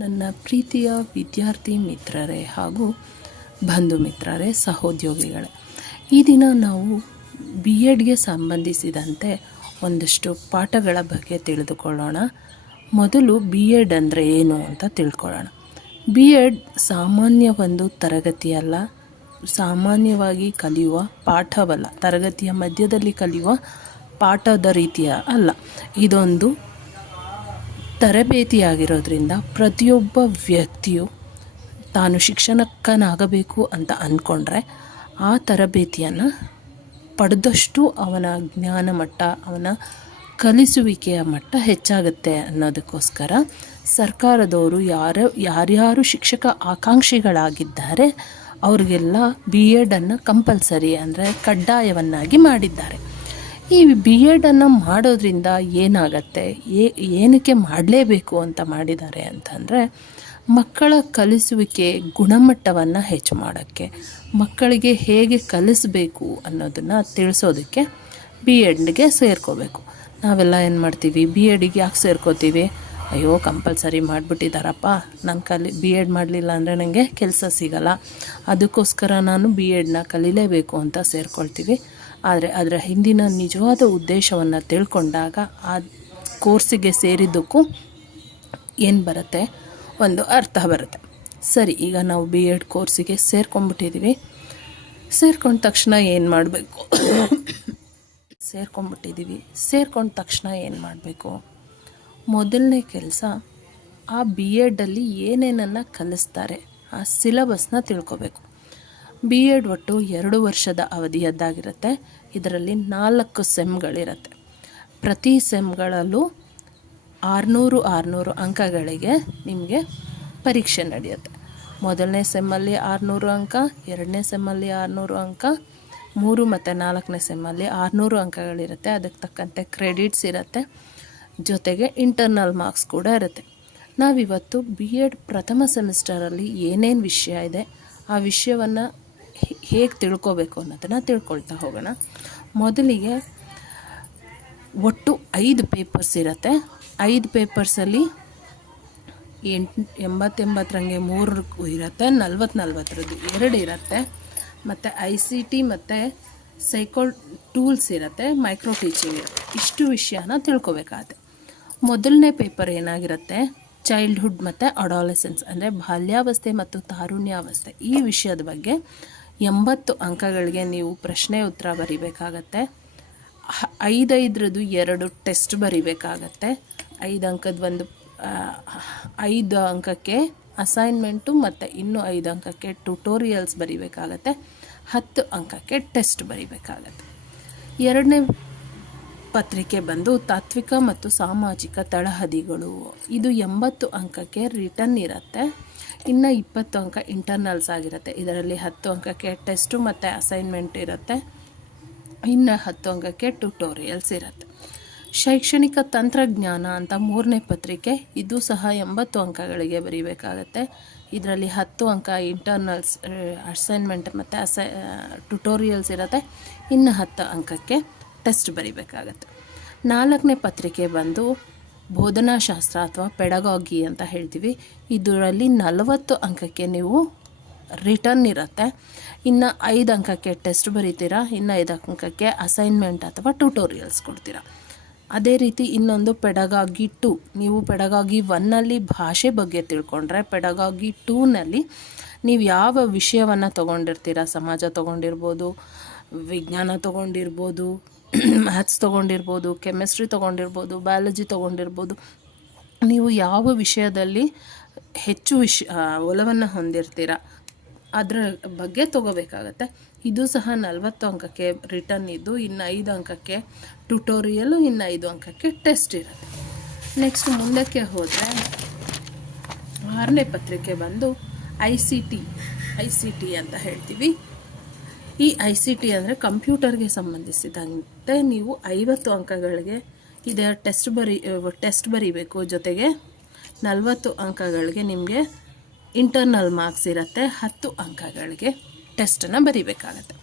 ನನ್ನ ಪ್ರೀತಿಯ ವಿದ್ಯಾರ್ಥಿ ಮಿತ್ರರೇ ಹಾಗೂ ಬಂಧು ಮಿತ್ರರೇ, ಸಹೋದ್ಯೋಗಿಗಳೇ, ಈ ದಿನ ನಾವು ಬಿ ಎಡ್ಗೆ ಸಂಬಂಧಿಸಿದಂತೆ ಒಂದಷ್ಟು ಪಾಠಗಳ ಬಗ್ಗೆ ತಿಳಿದುಕೊಳ್ಳೋಣ. ಮೊದಲು ಬಿ ಎಡ್ ಅಂದರೆ ಏನು ಅಂತ ತಿಳ್ಕೊಳ್ಳೋಣ. ಬಿ ಎಡ್ ಸಾಮಾನ್ಯ ಒಂದು ತರಗತಿಯಲ್ಲ, ಸಾಮಾನ್ಯವಾಗಿ ಕಲಿಯುವ ಪಾಠವಲ್ಲ, ತರಗತಿಯ ಮಧ್ಯದಲ್ಲಿ ಕಲಿಯುವ ಪಾಠದ ರೀತಿಯ ಅಲ್ಲ. ಇದೊಂದು ತರಬೇತಿಯಾಗಿರೋದ್ರಿಂದ ಪ್ರತಿಯೊಬ್ಬ ವ್ಯಕ್ತಿಯು ತಾನು ಶಿಕ್ಷಕನಾಗಬೇಕು ಅಂತ ಅಂದ್ಕೊಂಡ್ರೆ ಆ ತರಬೇತಿಯನ್ನು ಪಡೆದಷ್ಟು ಅವನ ಜ್ಞಾನ ಮಟ್ಟ, ಅವನ ಕಲಿಸುವಿಕೆಯ ಮಟ್ಟ ಹೆಚ್ಚಾಗುತ್ತೆ ಅನ್ನೋದಕ್ಕೋಸ್ಕರ ಸರ್ಕಾರದವರು ಯಾರ್ಯಾರು ಶಿಕ್ಷಕ ಆಕಾಂಕ್ಷಿಗಳಾಗಿದ್ದಾರೆ ಅವ್ರಿಗೆಲ್ಲ ಬಿ ಎಡನ್ನು ಕಂಪಲ್ಸರಿ ಅಂದರೆ ಕಡ್ಡಾಯವನ್ನಾಗಿ ಮಾಡಿದ್ದಾರೆ. ಈ ಬಿ ಎಡನ್ನು ಮಾಡೋದ್ರಿಂದ ಏನಾಗತ್ತೆ, ಏನಕ್ಕೆ ಮಾಡಲೇಬೇಕು ಅಂತ ಮಾಡಿದ್ದಾರೆ ಅಂತಂದರೆ, ಮಕ್ಕಳ ಕಲಿಸುವಿಕೆ ಗುಣಮಟ್ಟವನ್ನು ಹೆಚ್ಚು ಮಾಡೋಕ್ಕೆ, ಮಕ್ಕಳಿಗೆ ಹೇಗೆ ಕಲಿಸಬೇಕು ಅನ್ನೋದನ್ನು ತಿಳಿಸೋದಕ್ಕೆ ಬಿ ಎಡ್ಗೆ ಸೇರ್ಕೋಬೇಕು. ನಾವೆಲ್ಲ ಏನು ಮಾಡ್ತೀವಿ, ಬಿ ಎಡಿಗೆ ಯಾಕೆ ಸೇರ್ಕೋತೀವಿ? ಅಯ್ಯೋ ಕಂಪಲ್ಸರಿ ಮಾಡಿಬಿಟ್ಟಿದ್ದಾರಪ್ಪ, ನಂಗೆ ಬಿ ಎಡ್ ಮಾಡಲಿಲ್ಲ ಅಂದರೆ ನನಗೆ ಕೆಲಸ ಸಿಗಲ್ಲ, ಅದಕ್ಕೋಸ್ಕರ ನಾನು ಬಿ ಎಡನ್ನ ಕಲೀಲೇಬೇಕು ಅಂತ ಸೇರ್ಕೊಳ್ತೀವಿ. ಆದರೆ ಅದರ ಹಿಂದಿನ ನಿಜವಾದ ಉದ್ದೇಶವನ್ನು ತಿಳ್ಕೊಂಡಾಗ ಆ ಕೋರ್ಸಿಗೆ ಸೇರಿದ್ದಕ್ಕೂ ಏನು ಬರುತ್ತೆ, ಒಂದು ಅರ್ಥ ಬರುತ್ತೆ. ಸರಿ, ಈಗ ನಾವು ಬಿ ಎಡ್ ಕೋರ್ಸಿಗೆ ಸೇರ್ಕೊಂಡ್ಬಿಟ್ಟಿದ್ದೀವಿ. ಸೇರ್ಕೊಂಡ ತಕ್ಷಣ ಏನು ಮಾಡಬೇಕು? ಸೇರ್ಕೊಂಡ ತಕ್ಷಣ ಏನು ಮಾಡಬೇಕು? ಮೊದಲನೇ ಕೆಲಸ, ಆ ಬಿ ಎಡಲ್ಲಿ ಏನೇನನ್ನು ಕಲಿಸ್ತಾರೆ ಆ ಸಿಲಬಸ್ನ ತಿಳ್ಕೊಬೇಕು. ಬಿ ಎಡ್ ಒಟ್ಟು 2 ವರ್ಷದ ಅವಧಿಯದ್ದಾಗಿರುತ್ತೆ. ಇದರಲ್ಲಿ 4 ಸೆಮ್ಗಳಿರುತ್ತೆ. ಪ್ರತಿ ಸೆಮ್ಗಳಲ್ಲೂ 600 ಅಂಕಗಳಿಗೆ ನಿಮಗೆ ಪರೀಕ್ಷೆ ನಡೆಯುತ್ತೆ. ಮೊದಲನೇ ಸೆಮ್ಮಲ್ಲಿ 600 ಅಂಕ, ಎರಡನೇ ಸೆಮ್ಮಲ್ಲಿ 600 ಅಂಕ, 3 ಮತ್ತು 4ನೇ ಸೆಮ್ಮಲ್ಲಿ 600 ಅಂಕಗಳಿರುತ್ತೆ. ಅದಕ್ಕೆ ತಕ್ಕಂತೆ ಕ್ರೆಡಿಟ್ಸ್ ಇರುತ್ತೆ, ಜೊತೆಗೆ ಇಂಟರ್ನಲ್ ಮಾರ್ಕ್ಸ್ ಕೂಡ ಇರುತ್ತೆ. ನಾವಿವತ್ತು ಬಿ ಎಡ್ ಪ್ರಥಮ ಸೆಮಿಸ್ಟರಲ್ಲಿ ಏನೇನು ವಿಷಯ ಇದೆ ಆ ವಿಷಯವನ್ನು ಹೇಗೆ ತಿಳ್ಕೊಬೇಕು ಅನ್ನೋದನ್ನು ತಿಳ್ಕೊಳ್ತಾ ಹೋಗೋಣ. ಮೊದಲಿಗೆ ಒಟ್ಟು 5 ಪೇಪರ್ಸ್ ಇರುತ್ತೆ. 5 ಪೇಪರ್ಸಲ್ಲಿ 80 3 ಇರುತ್ತೆ, 40 2 ಇರುತ್ತೆ, ಮತ್ತು ಐ ಸಿ ಟಿ ಮತ್ತು ಸೈಕೋ ಟೂಲ್ಸ್ ಇರುತ್ತೆ, ಮೈಕ್ರೋ ಟೀಚಿಂಗ್ ಇರುತ್ತೆ. ಇಷ್ಟು ವಿಷಯನ ತಿಳ್ಕೊಬೇಕಾಗುತ್ತೆ. ಮೊದಲನೇ ಪೇಪರ್ ಏನಾಗಿರುತ್ತೆ, ಚೈಲ್ಡ್ಹುಡ್ ಮತ್ತು ಅಡಾಲೆಸೆನ್ಸ್ ಅಂದರೆ ಬಾಲ್ಯಾವಸ್ಥೆ ಮತ್ತು ತಾರುಣ್ಯಾವಸ್ಥೆ. ಈ ವಿಷಯದ ಬಗ್ಗೆ 80 ಅಂಕಗಳಿಗೆ ನೀವು ಪ್ರಶ್ನೆ ಉತ್ತರ ಬರೀಬೇಕಾಗತ್ತೆ. 5 2 ಟೆಸ್ಟ್ ಬರೀಬೇಕಾಗತ್ತೆ. 5 ಅಂಕದ ಒಂದು 5 ಅಂಕಕ್ಕೆ ಅಸೈನ್ಮೆಂಟು ಮತ್ತು ಇನ್ನೂ 5 ಅಂಕಕ್ಕೆ ಟ್ಯುಟೋರಿಯಲ್ಸ್ ಬರೀಬೇಕಾಗತ್ತೆ. 10 ಅಂಕಕ್ಕೆ ಟೆಸ್ಟ್ ಬರೀಬೇಕಾಗತ್ತೆ. ಎರಡನೇ ಪತ್ರಿಕೆ ಬಂದು ತಾತ್ವಿಕ ಮತ್ತು ಸಾಮಾಜಿಕ ತಳಹದಿಗಳು. ಇದು 80 ಅಂಕಕ್ಕೆ ರಿಟರ್ನ್ ಇರುತ್ತೆ. ಇನ್ನು 20 ಅಂಕ ಇಂಟರ್ನಲ್ಸ್ ಆಗಿರುತ್ತೆ. ಇದರಲ್ಲಿ 10 ಅಂಕಕ್ಕೆ ಟೆಸ್ಟು ಮತ್ತು ಅಸೈನ್ಮೆಂಟ್ ಇರುತ್ತೆ, ಇನ್ನು 10 ಅಂಕಕ್ಕೆ ಟ್ಯುಟೋರಿಯಲ್ಸ್ ಇರುತ್ತೆ. ಶೈಕ್ಷಣಿಕ ತಂತ್ರಜ್ಞಾನ ಅಂತ 3ನೇ ಪತ್ರಿಕೆ. ಇದು ಸಹ 80 ಅಂಕಗಳಿಗೆ ಬರೀಬೇಕಾಗತ್ತೆ. ಇದರಲ್ಲಿ 10 ಅಂಕ ಇಂಟರ್ನಲ್ಸ್, ಅಸೈನ್ಮೆಂಟ್ ಮತ್ತು ಟ್ಯುಟೋರಿಯಲ್ಸ್ ಇರುತ್ತೆ, ಇನ್ನು 10 ಅಂಕಕ್ಕೆ ಟೆಸ್ಟ್ ಬರೀಬೇಕಾಗತ್ತೆ. 4ನೇ ಪತ್ರಿಕೆ ಬಂದು ಬೋಧನಾಶಾಸ್ತ್ರ ಅಥವಾ ಪೆಡಗಾಗಿ ಅಂತ ಹೇಳ್ತೀವಿ. ಇದರಲ್ಲಿ 40 ಅಂಕಕ್ಕೆ ನೀವು ರಿಟರ್ನ್ ಇರುತ್ತೆ, ಇನ್ನು 5 ಅಂಕಕ್ಕೆ ಟೆಸ್ಟ್ ಬರೀತೀರಾ, ಇನ್ನು 5 ಅಂಕಕ್ಕೆ ಅಸೈನ್ಮೆಂಟ್ ಅಥವಾ ಟ್ಯುಟೋರಿಯಲ್ಸ್ ಕೊಡ್ತೀರಾ. ಅದೇ ರೀತಿ ಇನ್ನೊಂದು ಪೆಡಗಾಗಿ 2. ನೀವು ಪೆಡಗಾಗಿ 1ನಲ್ಲಿ ಭಾಷೆ ಬಗ್ಗೆ ತಿಳ್ಕೊಂಡ್ರೆ, ಪೆಡಗಾಗಿ 2ನಲ್ಲಿ ನೀವು ಯಾವ ವಿಷಯವನ್ನು ತೊಗೊಂಡಿರ್ತೀರ, ಸಮಾಜ ತೊಗೊಂಡಿರ್ಬೋದು, ವಿಜ್ಞಾನ ತೊಗೊಂಡಿರ್ಬೋದು, ಮ್ಯಾಥ್ಸ್ ತೊಗೊಂಡಿರ್ಬೋದು, ಕೆಮಿಸ್ಟ್ರಿ ತೊಗೊಂಡಿರ್ಬೋದು, ಬಯಾಲಜಿ ತೊಗೊಂಡಿರ್ಬೋದು, ನೀವು ಯಾವ ವಿಷಯದಲ್ಲಿ ಹೆಚ್ಚು ಒಲವನ್ನು ಹೊಂದಿರ್ತೀರ ಅದರ ಬಗ್ಗೆ ತೊಗೋಬೇಕಾಗತ್ತೆ. ಇದು ಸಹ 40 ಅಂಕಕ್ಕೆ ರಿಟರ್ನ್ ಇದ್ದು, ಇನ್ನು 5 ಅಂಕಕ್ಕೆ ಟ್ಯುಟೋರಿಯಲು, ಇನ್ನು 5 ಅಂಕಕ್ಕೆ ಟೆಸ್ಟ್ ಇರುತ್ತೆ. ನೆಕ್ಸ್ಟ್ ಮುಂದಕ್ಕೆ ಹೋದರೆ 6ನೇ ಪತ್ರಿಕೆ ಬಂದು ಐ ಸಿ ಟಿ ಅಂತ ಹೇಳ್ತೀವಿ. ಈ ಐ ಸಿ ಟಿ ಅಂದರೆ ಕಂಪ್ಯೂಟರ್ಗೆ ಸಂಬಂಧಿಸಿದಂತೆ ನೀವು 50 ಅಂಕಗಳಿಗೆ ಇದೆ ಟೆಸ್ಟ್ ಬರೀಬೇಕು. ಜೊತೆಗೆ 40 ಅಂಕಗಳಿಗೆ ನಿಮಗೆ ಇಂಟರ್ನಲ್ ಮಾರ್ಕ್ಸ್ ಇರುತ್ತೆ, 10 ಅಂಕಗಳಿಗೆ ಟೆಸ್ಟನ್ನು ಬರೀಬೇಕಾಗತ್ತೆ.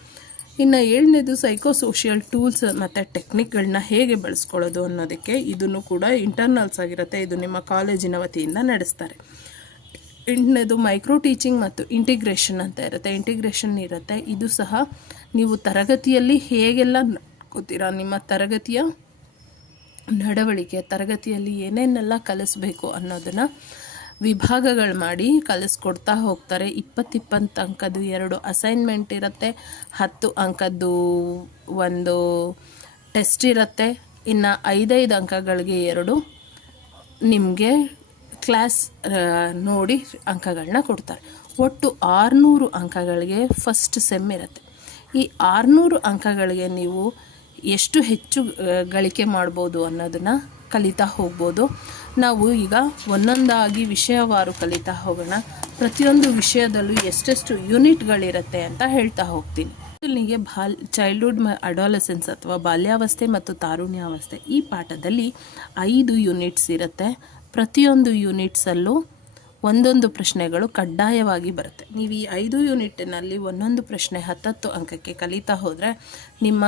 ಇನ್ನು 7ನೇದು ಸೈಕೋಸೋಷಿಯಲ್ ಟೂಲ್ಸ್ ಮತ್ತು ಟೆಕ್ನಿಕ್ಗಳನ್ನ ಹೇಗೆ ಬಳಸ್ಕೊಳ್ಳೋದು ಅನ್ನೋದಕ್ಕೆ, ಇದನ್ನು ಕೂಡ ಇಂಟರ್ನಲ್ಸ್ ಆಗಿರುತ್ತೆ. ಇದು ನಿಮ್ಮ ಕಾಲೇಜಿನ ವತಿಯಿಂದ ನಡೆಸ್ತಾರೆ. ಎಂಟನೇದು ಮೈಕ್ರೋ ಟೀಚಿಂಗ್ ಮತ್ತು ಇಂಟಿಗ್ರೇಷನ್ ಅಂತ ಇರುತ್ತೆ. ಇಂಟಿಗ್ರೇಷನ್ ಇರುತ್ತೆ. ಇದು ಸಹ ನೀವು ತರಗತಿಯಲ್ಲಿ ಹೇಗೆಲ್ಲ ನಡ್ಕೋತೀರಾ, ನಿಮ್ಮ ತರಗತಿಯ ನಡವಳಿಕೆ, ತರಗತಿಯಲ್ಲಿ ಏನೇನೆಲ್ಲ ಕಲಿಸ್ಬೇಕು ಅನ್ನೋದನ್ನು ವಿಭಾಗಗಳು ಮಾಡಿ ಕಲಿಸ್ಕೊಡ್ತಾ ಹೋಗ್ತಾರೆ. 20 ಅಂಕದ್ದು 2 ಅಸೈನ್ಮೆಂಟ್ ಇರುತ್ತೆ, 10 ಅಂಕದ್ದು ಒಂದು ಟೆಸ್ಟ್ ಇರುತ್ತೆ, ಇನ್ನು 5 ಅಂಕಗಳಿಗೆ 2 ನಿಮಗೆ ಕ್ಲಾಸ್ ನೋಡಿ ಅಂಕಗಳನ್ನ ಕೊಡ್ತಾರೆ. ಒಟ್ಟು 600 ಅಂಕಗಳಿಗೆ ಫಸ್ಟ್ ಸೆಮ್ ಇರುತ್ತೆ. ಈ 600 ಅಂಕಗಳಿಗೆ ನೀವು ಎಷ್ಟು ಹೆಚ್ಚು ಗಳಿಕೆ ಮಾಡ್ಬೋದು ಅನ್ನೋದನ್ನು ಕಲಿತಾ ಹೋಗ್ಬೋದು. ನಾವು ಈಗ ಒಂದೊಂದಾಗಿ ವಿಷಯವಾರು ಕಲಿತಾ ಹೋಗೋಣ. ಪ್ರತಿಯೊಂದು ವಿಷಯದಲ್ಲೂ ಎಷ್ಟೆಷ್ಟು ಯೂನಿಟ್ಗಳಿರುತ್ತೆ ಅಂತ ಹೇಳ್ತಾ ಹೋಗ್ತೀನಿ. ಮೊದಲಿಗೆ ಚೈಲ್ಡ್ಹುಡ್ ಅಡಾಲಸೆನ್ಸ್ ಅಥವಾ ಬಾಲ್ಯಾವಸ್ಥೆ ಮತ್ತು ತಾರುಣ್ಯಾವಸ್ಥೆ, ಈ ಪಾಠದಲ್ಲಿ 5 ಯೂನಿಟ್ಸ್ ಇರುತ್ತೆ. ಪ್ರತಿಯೊಂದು ಯೂನಿಟ್ಸಲ್ಲೂ ಒಂದೊಂದು ಪ್ರಶ್ನೆಗಳು ಕಡ್ಡಾಯವಾಗಿ ಬರುತ್ತೆ. ನೀವು ಈ 5 ಯೂನಿಟ್ನಲ್ಲಿ ಒಂದೊಂದು ಪ್ರಶ್ನೆ 10 ಅಂಕಕ್ಕೆ ಕಲಿತಾ ಹೋದರೆ ನಿಮ್ಮ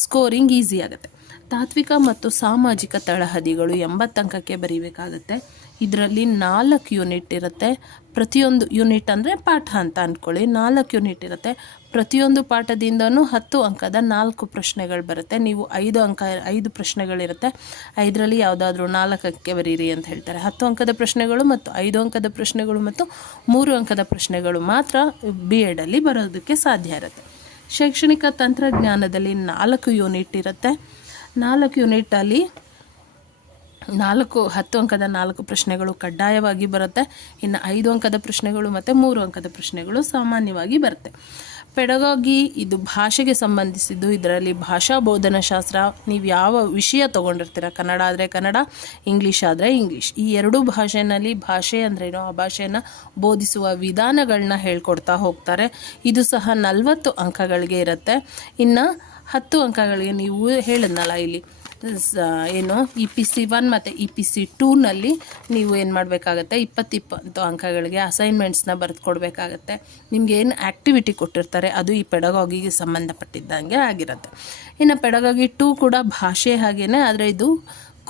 ಸ್ಕೋರಿಂಗ್ ಈಸಿ ಆಗುತ್ತೆ. ತಾತ್ವಿಕ ಮತ್ತು ಸಾಮಾಜಿಕ ತಳಹದಿಗಳು 80 ಅಂಕಕ್ಕೆ ಬರೀಬೇಕಾಗತ್ತೆ. ಇದರಲ್ಲಿ 4 ಯೂನಿಟ್ ಇರುತ್ತೆ. ಪ್ರತಿಯೊಂದು ಯೂನಿಟ್ ಅಂದರೆ ಪಾಠ ಅಂತ ಅಂದ್ಕೊಳ್ಳಿ. 4 ಯೂನಿಟ್ ಇರುತ್ತೆ. ಪ್ರತಿಯೊಂದು ಪಾಠದಿಂದನೂ 10 ಅಂಕದ 4 ಪ್ರಶ್ನೆಗಳು ಬರುತ್ತೆ. ನೀವು 5 ಪ್ರಶ್ನೆಗಳಿರುತ್ತೆ. 5ರಲ್ಲಿ ಯಾವುದಾದ್ರೂ 4 ಬರೀರಿ ಅಂತ ಹೇಳ್ತಾರೆ. 10 ಅಂಕದ ಪ್ರಶ್ನೆಗಳು ಮತ್ತು 5 ಅಂಕದ ಪ್ರಶ್ನೆಗಳು ಮತ್ತು 3 ಅಂಕದ ಪ್ರಶ್ನೆಗಳು ಮಾತ್ರ BEd ಅಲ್ಲಿ ಬರೋದಕ್ಕೆ ಸಾಧ್ಯ ಇರುತ್ತೆ. ಶೈಕ್ಷಣಿಕ ತಂತ್ರಜ್ಞಾನದಲ್ಲಿ 4 ಯೂನಿಟ್ ಇರುತ್ತೆ. 4 ಯೂನಿಟಲ್ಲಿ 10 ಅಂಕದ 4 ಪ್ರಶ್ನೆಗಳು ಕಡ್ಡಾಯವಾಗಿ ಬರುತ್ತೆ. ಇನ್ನು 5 ಅಂಕದ ಪ್ರಶ್ನೆಗಳು ಮತ್ತು 3 ಅಂಕದ ಪ್ರಶ್ನೆಗಳು ಸಾಮಾನ್ಯವಾಗಿ ಬರುತ್ತೆ. ಪೆಡಗಾಗಿ ಇದು ಭಾಷೆಗೆ ಸಂಬಂಧಿಸಿದ್ದು. ಇದರಲ್ಲಿ ಭಾಷಾ ಬೋಧನಾಶಾಸ್ತ್ರ, ನೀವು ಯಾವ ವಿಷಯ ತೊಗೊಂಡಿರ್ತೀರ, ಕನ್ನಡ ಆದರೆ ಕನ್ನಡ, ಇಂಗ್ಲೀಷ್ ಆದರೆ ಇಂಗ್ಲೀಷ್, ಈ 2 ಭಾಷೆಯಲ್ಲಿ ಭಾಷೆ ಅಂದ್ರೇನೋ ಆ ಭಾಷೆಯನ್ನು ಬೋಧಿಸುವ ವಿಧಾನಗಳನ್ನ ಹೇಳ್ಕೊಡ್ತಾ ಹೋಗ್ತಾರೆ. ಇದು ಸಹ 40 ಅಂಕಗಳಿಗೆ ಇರುತ್ತೆ. ಇನ್ನು 10 ಅಂಕಗಳಿಗೆ ನೀವು ಹೇಳಿದ್ನಲ್ಲ ಇಲ್ಲಿ ಏನು EPC 1 ಮತ್ತು EPC 2ನಲ್ಲಿ ನೀವು ಏನು ಮಾಡಬೇಕಾಗತ್ತೆ, 20 ಅಂಕಗಳಿಗೆ ಅಸೈನ್ಮೆಂಟ್ಸ್ನ ಬರೆದು ಕೊಡಬೇಕಾಗತ್ತೆ. ನಿಮ್ಗೆ ಏನು ಆ್ಯಕ್ಟಿವಿಟಿ ಕೊಟ್ಟಿರ್ತಾರೆ ಅದು ಈ ಪೆಡಗಾಗಿಗೆ ಸಂಬಂಧಪಟ್ಟಿದ್ದಂಗೆ ಆಗಿರುತ್ತೆ. ಇನ್ನು ಪೆಡಗಾಗಿ 2 ಕೂಡ ಭಾಷೆ ಹಾಗೇನೆ, ಆದರೆ ಇದು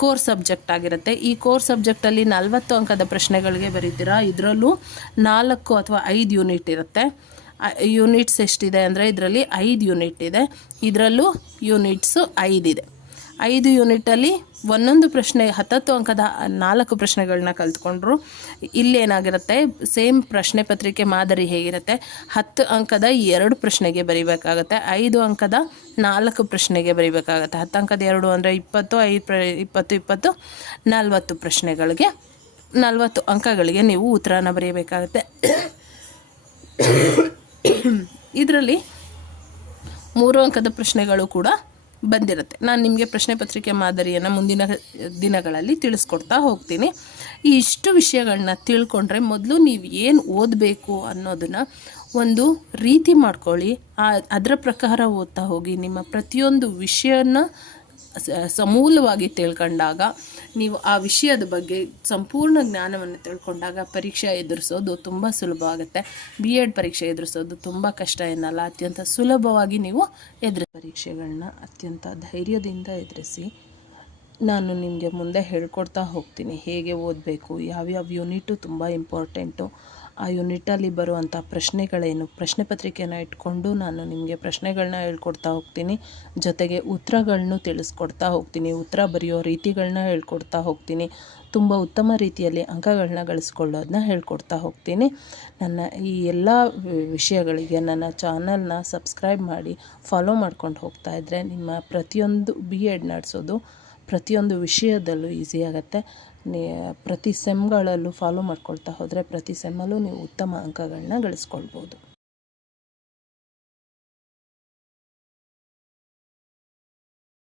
ಕೋರ್ ಸಬ್ಜೆಕ್ಟ್ ಆಗಿರುತ್ತೆ. ಈ ಕೋರ್ ಸಬ್ಜೆಕ್ಟಲ್ಲಿ 40 ಅಂಕದ ಪ್ರಶ್ನೆಗಳಿಗೆ ಬರೀತೀರಾ. ಇದರಲ್ಲೂ 4 ಅಥವಾ 5 ಯೂನಿಟ್ ಇರುತ್ತೆ. ಯೂನಿಟ್ಸ್ ಎಷ್ಟಿದೆ ಅಂದರೆ ಇದರಲ್ಲಿ 5 ಯೂನಿಟ್ ಇದೆ. ಇದರಲ್ಲೂ ಯೂನಿಟ್ಸು 5 ಇದೆ. 5 ಯೂನಿಟಲ್ಲಿ ಒಂದೊಂದು ಪ್ರಶ್ನೆ 10 ಅಂಕದ 4 ಪ್ರಶ್ನೆಗಳನ್ನ ಕಲ್ತ್ಕೊಂಡ್ರು. ಇಲ್ಲೇನಾಗಿರುತ್ತೆ, ಸೇಮ್ ಪ್ರಶ್ನೆ ಪತ್ರಿಕೆ ಮಾದರಿ ಹೇಗಿರುತ್ತೆ, 10 ಅಂಕದ 2 ಪ್ರಶ್ನೆಗೆ ಬರೀಬೇಕಾಗತ್ತೆ, 5 ಅಂಕದ 4 ಪ್ರಶ್ನೆಗೆ ಬರೀಬೇಕಾಗತ್ತೆ. 10 ಅಂಕದ 2 ಅಂದರೆ 20 40 ಪ್ರಶ್ನೆಗಳಿಗೆ 40 ಅಂಕಗಳಿಗೆ ನೀವು ಉತ್ತರನ ಬರೀಬೇಕಾಗತ್ತೆ. ಇದರಲ್ಲಿ 3 ಅಂಕದ ಪ್ರಶ್ನೆಗಳು ಕೂಡ ಬಂದಿರುತ್ತೆ. ನಾನು ನಿಮಗೆ ಪ್ರಶ್ನೆ ಪತ್ರಿಕೆ ಮಾದರಿಯನ್ನು ಮುಂದಿನ ದಿನಗಳಲ್ಲಿ ತಿಳಿಸ್ಕೊಡ್ತಾ ಹೋಗ್ತೀನಿ. ಈ ಇಷ್ಟು ವಿಷಯಗಳನ್ನ ತಿಳ್ಕೊಂಡ್ರೆ ಮೊದಲು ನೀವು ಏನು ಓದಬೇಕು ಅನ್ನೋದನ್ನು ಒಂದು ರೀತಿ ಮಾಡ್ಕೊಳ್ಳಿ. ಅದರ ಪ್ರಕಾರ ಓದ್ತಾ ಹೋಗಿ. ನಿಮ್ಮ ಪ್ರತಿಯೊಂದು ವಿಷಯನ ಸಮೂಲವಾಗಿ ತಿಳ್ಕೊಂಡಾಗ, ನೀವು ಆ ವಿಷಯದ ಬಗ್ಗೆ ಸಂಪೂರ್ಣ ಜ್ಞಾನವನ್ನು ತಿಳ್ಕೊಂಡಾಗ ಪರೀಕ್ಷೆ ಎದುರಿಸೋದು ತುಂಬ ಸುಲಭ ಆಗುತ್ತೆ. BEd ಪರೀಕ್ಷೆ ಎದುರಿಸೋದು ತುಂಬ ಕಷ್ಟ ಏನಲ್ಲ, ಅತ್ಯಂತ ಸುಲಭವಾಗಿ ನೀವು ಪರೀಕ್ಷೆಗಳನ್ನ ಅತ್ಯಂತ ಧೈರ್ಯದಿಂದ ಎದುರಿಸಿ. ನಾನು ನಿಮಗೆ ಮುಂದೆ ಹೇಳ್ಕೊಡ್ತಾ ಹೋಗ್ತೀನಿ ಹೇಗೆ ಓದಬೇಕು, ಯಾವ್ಯಾವ ಯೂನಿಟು ತುಂಬ ಇಂಪಾರ್ಟೆಂಟು, ಆ ಯೂನಿಟಲ್ಲಿ ಬರುವಂಥ ಪ್ರಶ್ನೆಗಳೇನು, ಪ್ರಶ್ನೆ ಪತ್ರಿಕೆಯನ್ನು ಇಟ್ಕೊಂಡು ನಾನು ನಿಮಗೆ ಪ್ರಶ್ನೆಗಳನ್ನ ಹೇಳ್ಕೊಡ್ತಾ ಹೋಗ್ತೀನಿ. ಜೊತೆಗೆ ಉತ್ತರಗಳನ್ನೂ ತಿಳಿಸ್ಕೊಡ್ತಾ ಹೋಗ್ತೀನಿ. ಉತ್ತರ ಬರೆಯೋ ರೀತಿಗಳನ್ನ ಹೇಳ್ಕೊಡ್ತಾ ಹೋಗ್ತೀನಿ. ತುಂಬ ಉತ್ತಮ ರೀತಿಯಲ್ಲಿ ಅಂಕಗಳನ್ನ ಗಳಿಸ್ಕೊಳ್ಳೋದನ್ನ ಹೇಳ್ಕೊಡ್ತಾ ಹೋಗ್ತೀನಿ. ನನ್ನ ಈ ಎಲ್ಲ ವಿಷಯಗಳಿಗೆ ನನ್ನ ಚಾನಲ್ನ ಸಬ್ಸ್ಕ್ರೈಬ್ ಮಾಡಿ ಫಾಲೋ ಮಾಡ್ಕೊಂಡು ಹೋಗ್ತಾ ಇದ್ದರೆ ನಿಮ್ಮ ಪ್ರತಿಯೊಂದು BEd ನಡೆಸೋದು ಪ್ರತಿಯೊಂದು ವಿಷಯದಲ್ಲೂ ಈಸಿ ಆಗುತ್ತೆ. ಪ್ರತಿ ಸೆಮ್ಗಳಲ್ಲೂ ಫಾಲೋ ಮಾಡ್ಕೊಳ್ತಾ ಹೋದರೆ ಪ್ರತಿ ಸೆಮ್ಮಲ್ಲೂ ನೀವು ಉತ್ತಮ ಅಂಕಗಳನ್ನ ಗಳಿಸ್ಕೊಳ್ಬೋದು.